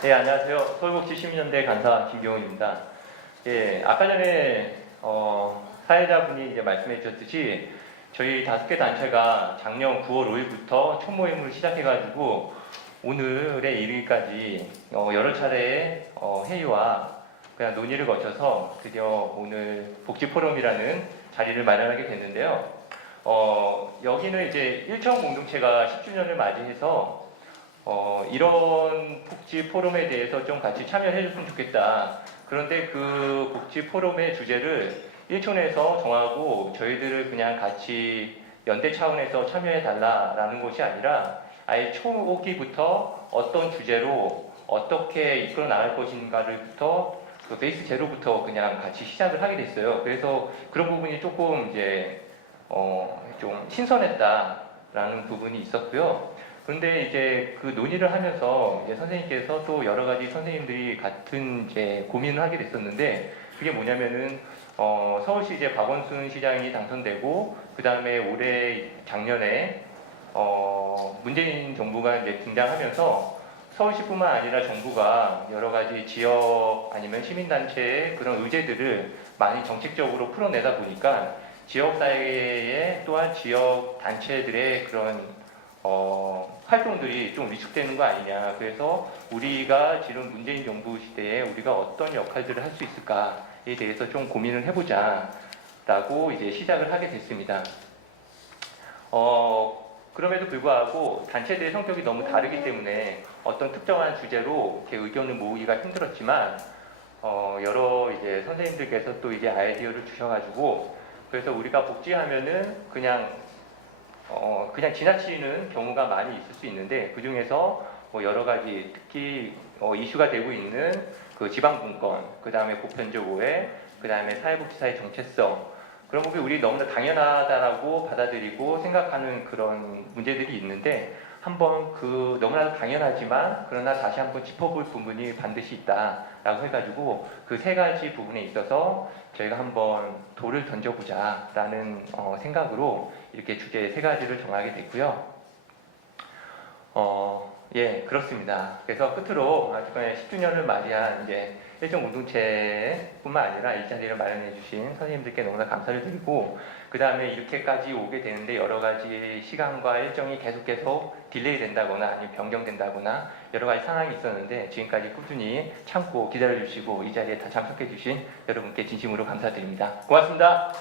네, 안녕하세요. 서울복지 시민연대 간사 김경훈입니다. 예, 아까 전에 어, 사회자분이 이제 말씀해 주셨듯이 저희 다섯 개 단체가 작년 9월 5일부터 첫 모임을 시작해가지고 오늘에 이르기까지 어, 여러 차례의 어, 회의와 그냥 논의를 거쳐서 드디어 오늘 복지 포럼이라는 자리를 마련하게 됐는데요. 어, 여기는 이제 일청 공동체가 10주년을 맞이해서 어, 이런 복지 포럼에 대해서 좀 같이 참여해 줬으면 좋겠다. 그런데 그 복지 포럼의 주제를 일촌에서 정하고 저희들을 그냥 같이 연대 차원에서 참여해 달라라는 것이 아니라 아예 초기부터 어떤 주제로 어떻게 이끌어 나갈 것인가를부터 그 베이스 제로부터 그냥 같이 시작을 하게 됐어요. 그래서 그런 부분이 조금 이제 어, 좀 신선했다라는 부분이 있었고요. 그런데 이제 그 논의를 하면서 이제 선생님께서 또 여러 가지 선생님들이 같은 이제 고민을 하게 됐었는데 그게 뭐냐면은 어, 서울시 이제 박원순 시장이 당선되고 그 다음에 올해 작년에 어, 문재인 정부가 이제 등장하면서 서울시뿐만 아니라 정부가 여러 가지 지역 아니면 시민단체의 그런 의제들을 많이 정책적으로 풀어내다 보니까 지역사회의 또한 지역 단체들의 그런 어, 활동들이 좀 위축되는 거 아니냐. 그래서 우리가 지금 문재인 정부 시대에 우리가 어떤 역할들을 할 수 있을까에 대해서 좀 고민을 해보자. 라고 이제 시작을 하게 됐습니다. 어, 그럼에도 불구하고 단체들의 성격이 너무 다르기 때문에 어떤 특정한 주제로 이렇게 의견을 모으기가 힘들었지만 어, 여러 이제 선생님들께서 또 이제 아이디어를 주셔가지고 그래서 우리가 복지하면은 그냥 어, 그냥 지나치는 경우가 많이 있을 수 있는데 그 중에서 뭐 여러 가지 특히 어, 이슈가 되고 있는 그 지방분권, 그 다음에 보편적 오해, 그 다음에 사회복지사의 정체성 그런 부분이 우리 너무나 당연하다라고 받아들이고 생각하는 그런 문제들이 있는데 한번 그 너무나도 당연하지만 그러나 다시 한번 짚어볼 부분이 반드시 있다라고 해가지고 그 세 가지 부분에 있어서 저희가 한번 돌을 던져보자라는 어, 생각으로 이렇게 주제 세 가지를 정하게 됐고요. 어, 예, 그렇습니다. 그래서 끝으로 이번에 10주년을 맞이한 이제 일정 공동체뿐만 아니라 이 자리를 마련해 주신 선생님들께 너무나 감사를 드리고 그 다음에 이렇게까지 오게 되는데 여러 가지 시간과 일정이 계속 계속 딜레이 된다거나 아니면 변경된다거나 여러 가지 상황이 있었는데 지금까지 꾸준히 참고 기다려 주시고 이 자리에 다 참석해 주신 여러분께 진심으로 감사드립니다. 고맙습니다.